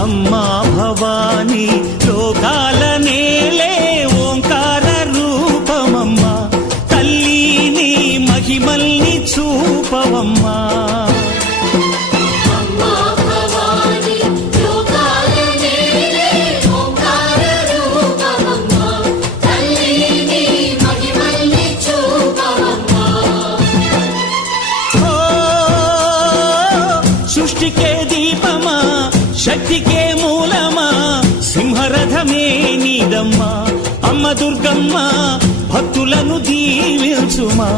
అమ్మా భవానీ లోకాల నేలే ఓంకార రూపమమ్మా, తల్లి నీ మహిమల్ని చూపవమ్మా. సృష్టికే దీపమా, శక్తికే మూలమా, సింహరథమే నీదమ్మా. అమ్మ దుర్గమ్మ భక్తులను దీవించుమా.